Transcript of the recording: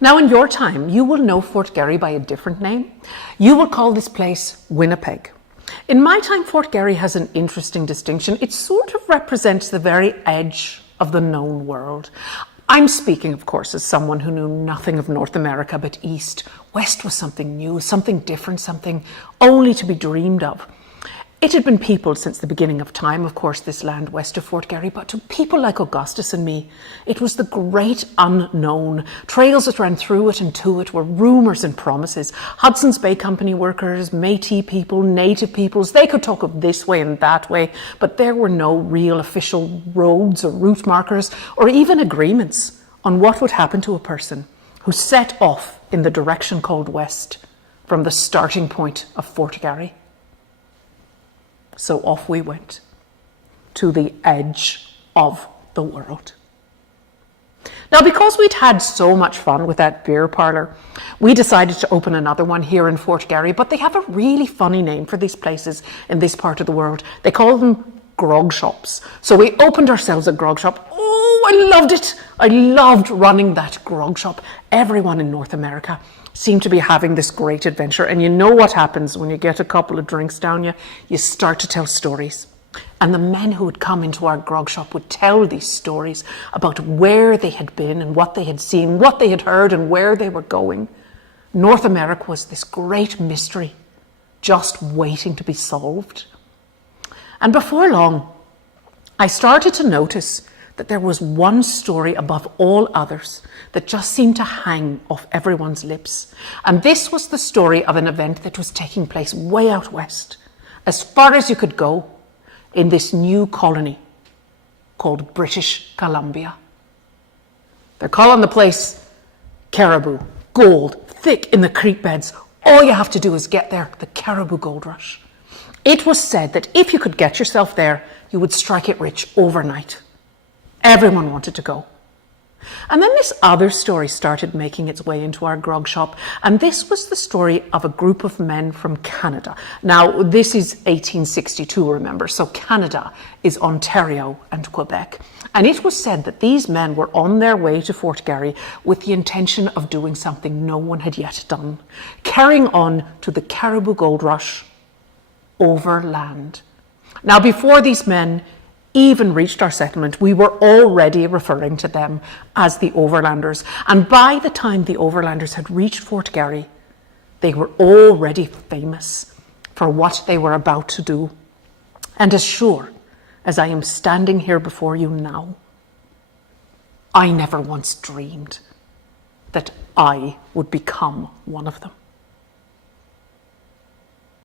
Now in your time, you will know Fort Garry by a different name. You will call this place Winnipeg. In my time, Fort Garry has an interesting distinction. It sort of represents the very edge of the known world. I'm speaking, of course, as someone who knew nothing of North America but East. West was something new, something different, something only to be dreamed of. It had been peopled since the beginning of time, of course, this land west of Fort Garry, but to people like Augustus and me, it was the great unknown. Trails that ran through it and to it were rumours and promises. Hudson's Bay Company workers, Métis people, native peoples, they could talk of this way and that way, but there were no real official roads or route markers or even agreements on what would happen to a person who set off in the direction called west from the starting point of Fort Garry. So off we went to the edge of the world. Now, because we'd had so much fun with that beer parlour, we decided to open another one here in Fort Garry, but they have a really funny name for these places in this part of the world. They call them grog shops. So we opened ourselves a grog shop. Oh, I loved it. I loved running that grog shop. Everyone in North America seemed to be having this great adventure. And you know what happens when you get a couple of drinks down you? You start to tell stories. And the men who would come into our grog shop would tell these stories about where they had been and what they had seen, what they had heard and where they were going. North America was this great mystery just waiting to be solved. And before long, I started to notice that there was one story above all others that just seemed to hang off everyone's lips. And this was the story of an event that was taking place way out west, as far as you could go, in this new colony called British Columbia. They're calling the place Cariboo. Gold, thick in the creek beds. All you have to do is get there, the Cariboo Gold Rush. It was said that if you could get yourself there, you would strike it rich overnight. Everyone wanted to go. And then this other story started making its way into our grog shop. And this was the story of a group of men from Canada. Now, this is 1862, remember. So Canada is Ontario and Quebec. And it was said that these men were on their way to Fort Garry with the intention of doing something no one had yet done. Carrying on to the Cariboo Gold Rush overland. Now, before these men even reached our settlement, we were already referring to them as the Overlanders. And by the time the Overlanders had reached Fort Garry, they were already famous for what they were about to do. And as sure as I am standing here before you now, I never once dreamed that I would become one of them.